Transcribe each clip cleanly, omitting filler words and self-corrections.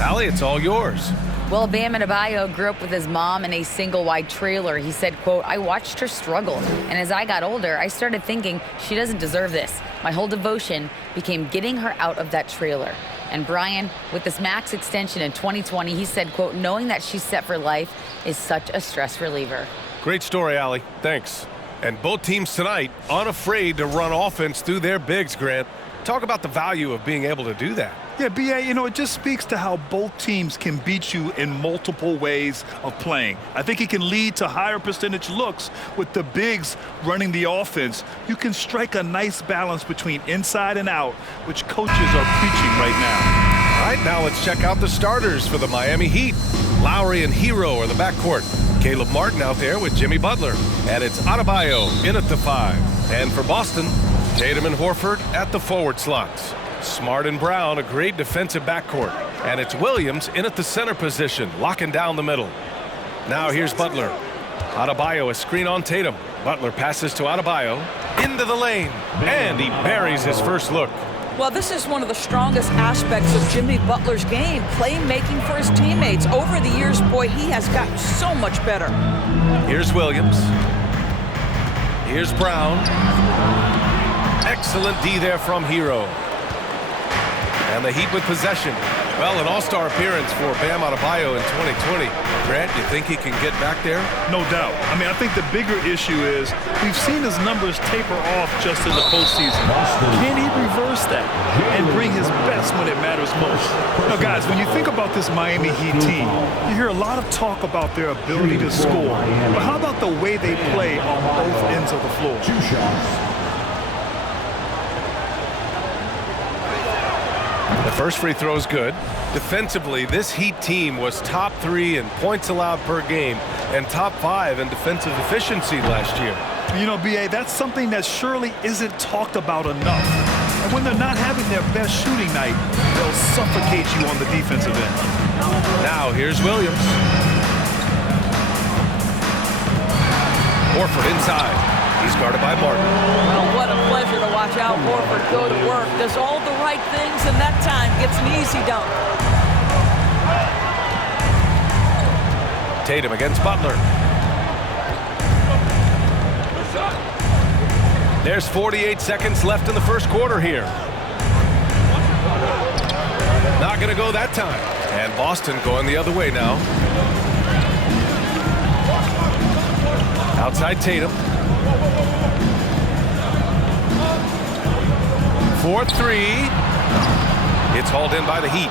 Allie, it's all yours. Well, Bam Adebayo grew up with his mom in a single-wide trailer. He said, quote, "I watched her struggle, and as I got older, I started thinking she doesn't deserve this. My whole devotion became getting her out of that trailer." And Brian, with this max extension in 2020, he said, quote, "Knowing that she's set for life is such a stress reliever." Great story, Allie. Thanks. And both teams tonight unafraid to run offense through their bigs, Grant. Talk about the value of being able to do that. Yeah, B.A., it just speaks to how both teams can beat you in multiple ways of playing. I think it can lead to higher percentage looks with the bigs running the offense. You can strike a nice balance between inside and out, which coaches are preaching right now. All right, now let's check out the starters for the Miami Heat. Lowry and Hero are the backcourt. Caleb Martin out there with Jimmy Butler. And it's Adebayo in at the 5. And for Boston, Tatum and Horford at the forward slots. Smart and Brown, a great defensive backcourt. And it's Williams in at the center position, locking down the middle. Now here's Butler. Adebayo, a screen on Tatum. Butler passes to Adebayo, into the lane, and he buries his first look. Well, this is one of the strongest aspects of Jimmy Butler's game, playmaking for his teammates. Over the years, boy, he has gotten so much better. Here's Williams. Here's Brown. Excellent D there from Hero. And the Heat with possession. Well, an all-star appearance for Bam Adebayo in 2020. Grant, you think he can get back there? No doubt. I think the bigger issue is we've seen his numbers taper off just in the postseason. Can he reverse that and bring his best when it matters most? Now, guys, when you think about this Miami Heat team, you hear a lot of talk about their ability to score. But how about the way they play on both ends of the floor? Two shots. The first free throw is good. Defensively, this Heat team was top 3 in points allowed per game and top 5 in defensive efficiency last year. B.A., that's something that surely isn't talked about enough. And when they're not having their best shooting night, they'll suffocate you on the defensive end. Now here's Williams. Horford inside. He's guarded by Martin. Well, what a pleasure to watch Al Horford go to work. Does all the right things, and that time gets an easy dunk. Tatum against Butler. There's 48 seconds left in the first quarter here. Not going to go that time. And Boston going the other way now. Outside Tatum. 4-3. It's hauled in by the Heat.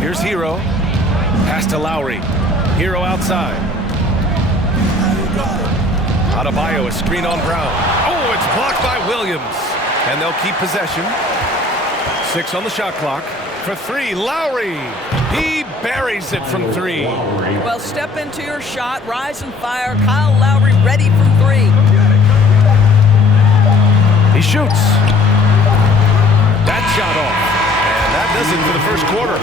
Here's Hero. Pass to Lowry. Hero outside. Adebayo, a screen on Brown. Oh, it's blocked by Williams. And they'll keep possession. 6 on the shot clock. For 3, Lowry. He buries it from 3. Well, step into your shot, rise and fire. Kyle Lowry ready from 3. He shoots. That shot off. And that does it for the first quarter.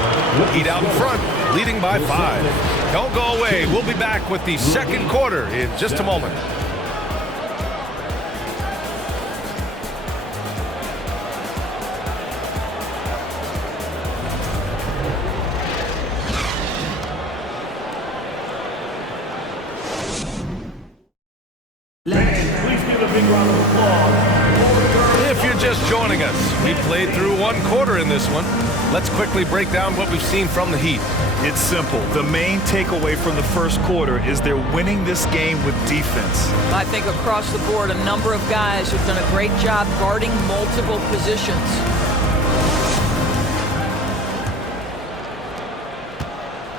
Heat out in front, leading by 5. Don't go away. We'll be back with the second quarter in just a moment. Please give a big round of applause. If you're just joining us, we played through one quarter in this one. Let's quickly break down what we've seen from the Heat. It's simple. The main takeaway from the first quarter is they're winning this game with defense. I think across the board, a number of guys have done a great job guarding multiple positions.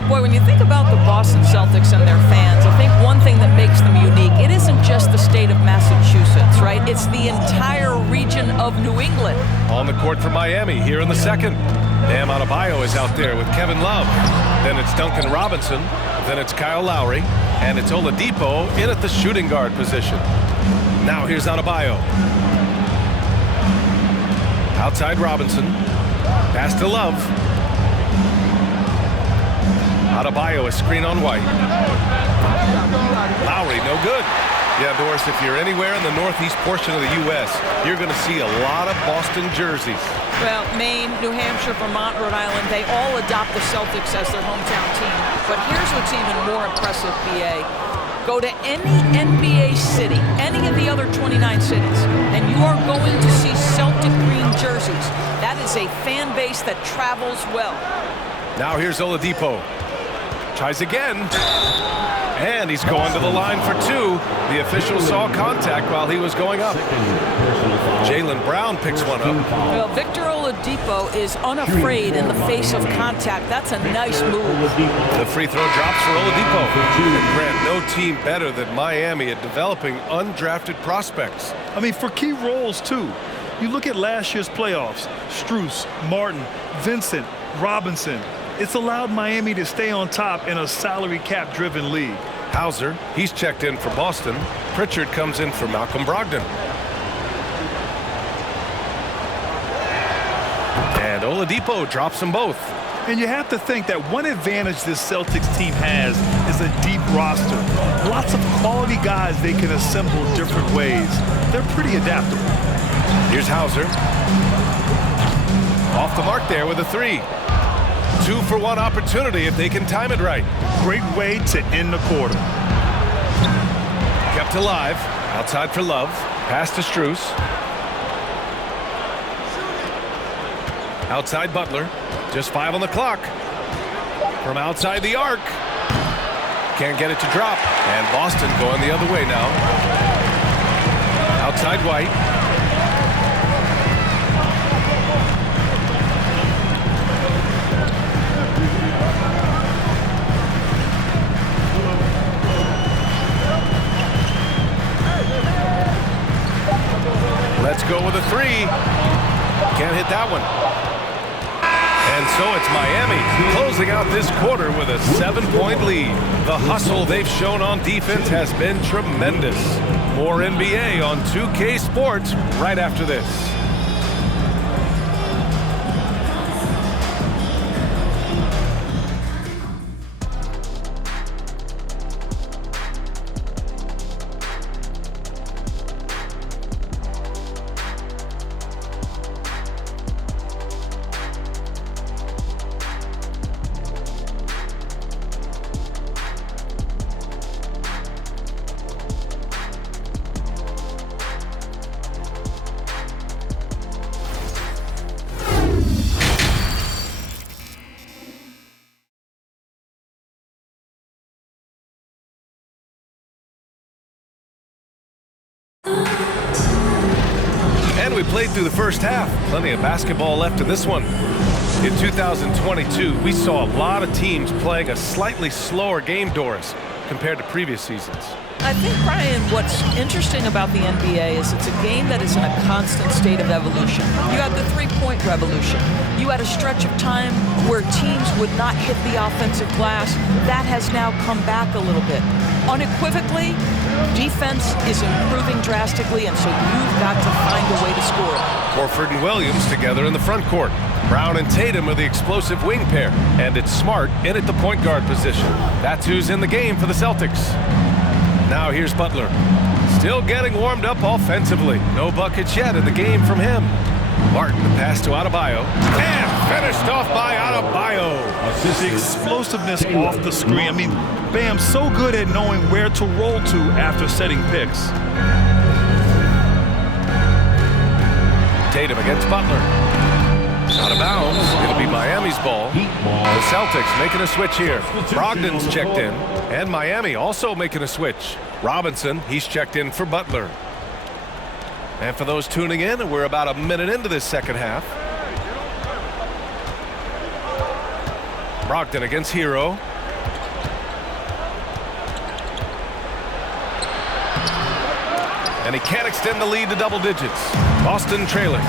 Boy, when you think about the Boston Celtics and their fans, I think one thing that makes them unique, it isn't just the state of Massachusetts, right? It's the entire region of New England. On the court for Miami here in the second. Bam Adebayo is out there with Kevin Love. Then it's Duncan Robinson. Then it's Kyle Lowry. And it's Oladipo in at the shooting guard position. Now here's Adebayo. Outside Robinson. Pass to Love. Adebayo, a screen on White. Lowry, no good. Yeah, Doris, if you're anywhere in the northeast portion of the U.S., you're going to see a lot of Boston jerseys. Well, Maine, New Hampshire, Vermont, Rhode Island, they all adopt the Celtics as their hometown team. But here's what's even more impressive, BA. Go to any NBA city, any of the other 29 cities, and you are going to see Celtic green jerseys. That is a fan base that travels well. Now here's Oladipo. Tries again. And he's going to the line for two. The official saw contact while he was going up. Jaylen Brown picks one up. Well, Victor Oladipo is unafraid in the face of contact. That's a nice move. The free throw drops for Oladipo. And Grant, no team better than Miami at developing undrafted prospects. I mean, for key roles, too. You look at last year's playoffs. Strus, Martin, Vincent, Robinson. It's allowed Miami to stay on top in a salary cap-driven league. Hauser, he's checked in for Boston. Pritchard comes in for Malcolm Brogdon. And Oladipo drops them both. And you have to think that one advantage this Celtics team has is a deep roster. Lots of quality guys they can assemble different ways. They're pretty adaptable. Here's Hauser. Off the mark there with a three. 2-for-1 opportunity if they can time it right. Great way to end the quarter. Kept alive. Outside for Love. Pass to Strus. Outside Butler. Just 5 on the clock. From outside the arc. Can't get it to drop. And Boston going the other way now. Outside White. Let's go with a three. Can't hit that one. And so it's Miami closing out this quarter with a 7-point lead. The hustle they've shown on defense has been tremendous. More NBA on 2K Sports right after this. And we played through the first half. Plenty of basketball left in this one. In 2022, we saw a lot of teams playing a slightly slower game, Doris, compared to previous seasons. I think, Brian, what's interesting about the NBA is it's a game that is in a constant state of evolution. You had the three-point revolution. You had a stretch of time where teams would not hit the offensive glass. That has now come back a little bit. Unequivocally, defense is improving drastically, and so you've got to find a way to score it. Horford and Williams together in the front court. Brown and Tatum are the explosive wing pair, and it's Smart in at the point guard position. That's who's in the game for the Celtics. Now here's Butler. Still getting warmed up offensively. No buckets yet in the game from him. Martin, the pass to Adebayo. And finished off by Adebayo. The explosiveness off the screen. I mean, Bam's so good at knowing where to roll to after setting picks. Tatum against Butler. Out of bounds. It'll be Miami's ball. The Celtics making a switch here. Brogdon's checked in. And Miami also making a switch. Robinson, he's checked in for Butler. And for those tuning in, we're about a minute into this second half. Brogdon against Hero. And he can't extend the lead to double digits. Boston trailing.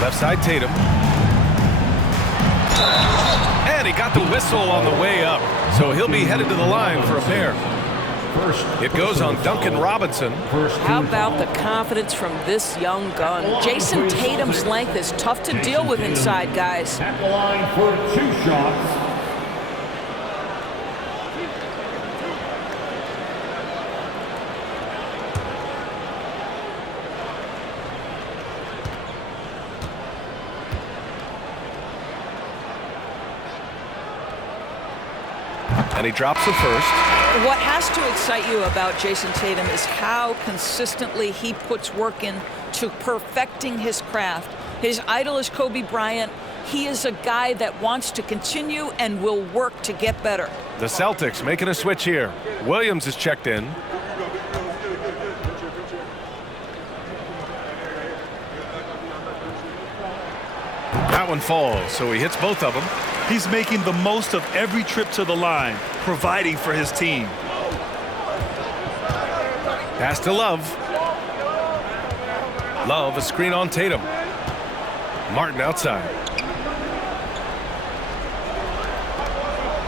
Left side Tatum. And he got the whistle on the way up. So he'll be headed to the line for a pair. It goes on Duncan Robinson. How about the confidence from this young gun? Jason Tatum's length is tough to deal with inside, guys. At the line for 2 shots. And he drops the first. What has to excite you about Jason Tatum is how consistently he puts work in to perfecting his craft. His idol is Kobe Bryant. He is a guy that wants to continue and will work to get better. The Celtics making a switch here. Williams is checked in. That one falls, so he hits both of them. He's making the most of every trip to the line, providing for his team. Pass to Love. Love, a screen on Tatum. Martin outside.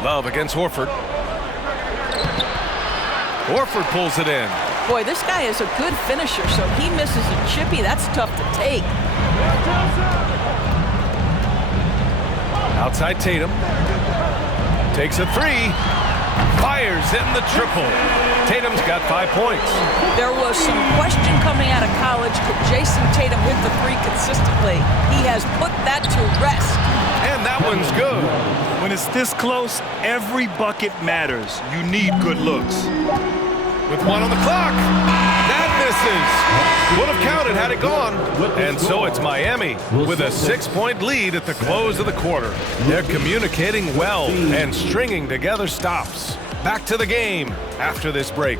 Love against Horford. Horford pulls it in. Boy, this guy is a good finisher, so he misses a chippy. That's tough to take. Outside Tatum. Takes a three. Fires in the triple. Tatum's got 5 points. There was some question coming out of college. Could Jason Tatum hit the three consistently? He has put that to rest. And that one's good. When it's this close, every bucket matters. You need good looks. With 1 on the clock. That misses. Would have counted had it gone. And so it's Miami with a 6-point lead at the close of the quarter. They're communicating well and stringing together stops. Back to the game after this break.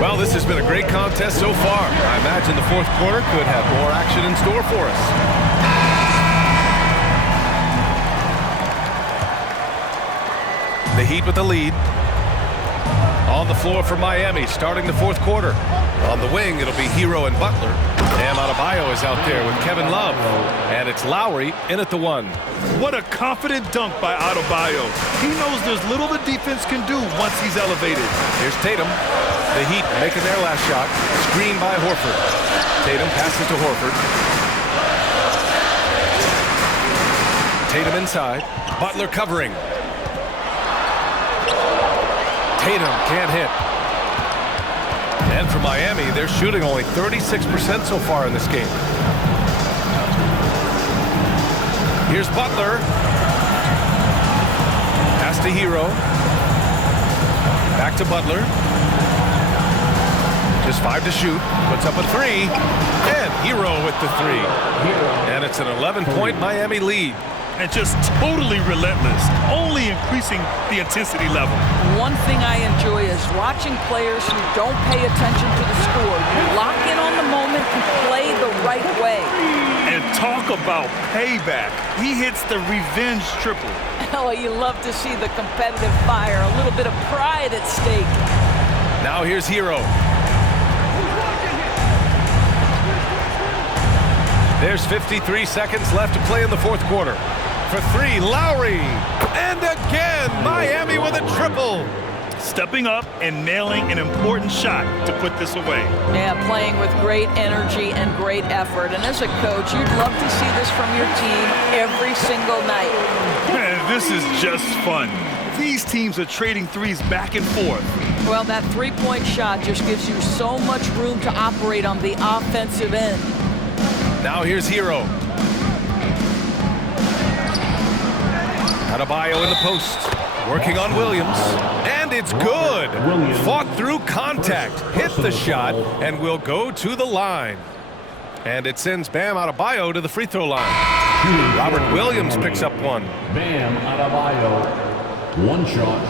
Well, this has been a great contest so far. I imagine the fourth quarter could have more action in store for us. The Heat with the lead. On the floor for Miami, starting the fourth quarter. On the wing, it'll be Hero and Butler. Bam Adebayo is out there with Kevin Love. And it's Lowry in at the 1. What a confident dunk by Adebayo. He knows there's little the defense can do once he's elevated. Here's Tatum. The Heat making their last shot. Screen by Horford. Tatum passes to Horford. Tatum inside. Butler covering. Tatum can't hit. And for Miami, they're shooting only 36% so far in this game. Here's Butler. Pass to Hero. Back to Butler. Just 5 to shoot. Puts up a 3. And Hero with the 3. And it's an 11-point Miami lead. And just totally relentless, only increasing the intensity level. One thing I enjoy is watching players who don't pay attention to the score. You lock in on the moment and play the right way. And talk about payback. He hits the revenge triple. Oh, you love to see the competitive fire, a little bit of pride at stake. Now here's Hero. There's 53 seconds left to play in the fourth quarter. For 3, Lowry. And again, Miami with a triple. Stepping up and nailing an important shot to put this away. Yeah, playing with great energy and great effort. And as a coach, you'd love to see this from your team every single night. Man, this is just fun. These teams are trading threes back and forth. Well, that three-point shot just gives you so much room to operate on the offensive end. Now here's Hero. Adebayo in the post. Working on Williams. And it's good. Fought through contact. Hit the shot and will go to the line. And it sends Bam Adebayo to the free throw line. Robert Williams picks up 1. Bam Adebayo, 1 shot.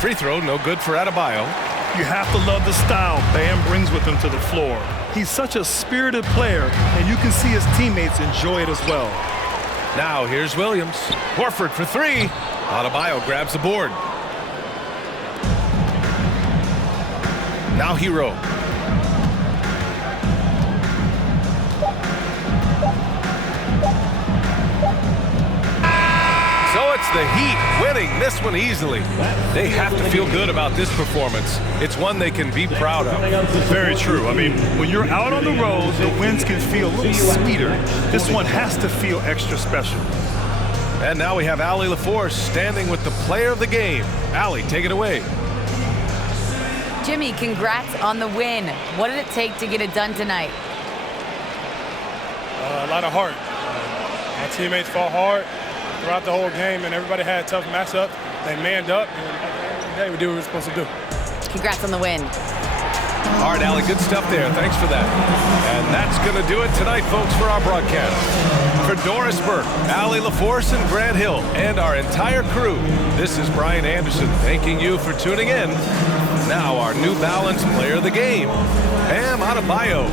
Free throw, no good for Adebayo. You have to love the style Bam brings with him to the floor. He's such a spirited player, and you can see his teammates enjoy it as well. Now here's Williams. Horford for 3. Adebayo grabs the board. Now Hero. So it's the Heat winning this one easily. They have to feel good about this performance. It's one they can be proud of. Very true. I mean, when you're out on the road, the wins can feel a little sweeter. This one has to feel extra special. And now we have Allie LaForce standing with the player of the game. Allie, take it away. Jimmy, congrats on the win. What did it take to get it done tonight? A lot of heart. My teammates fought hard throughout the whole game, and everybody had a tough matchup. They manned up, and hey, we did what we were supposed to do. Congrats on the win. All right, Allie, good stuff there. Thanks for that. And that's going to do it tonight, folks, for our broadcast. For Doris Burke, Allie LaForce, and Grant Hill, and our entire crew, this is Brian Anderson thanking you for tuning in. Now our New Balance player of the game, Bam Adebayo.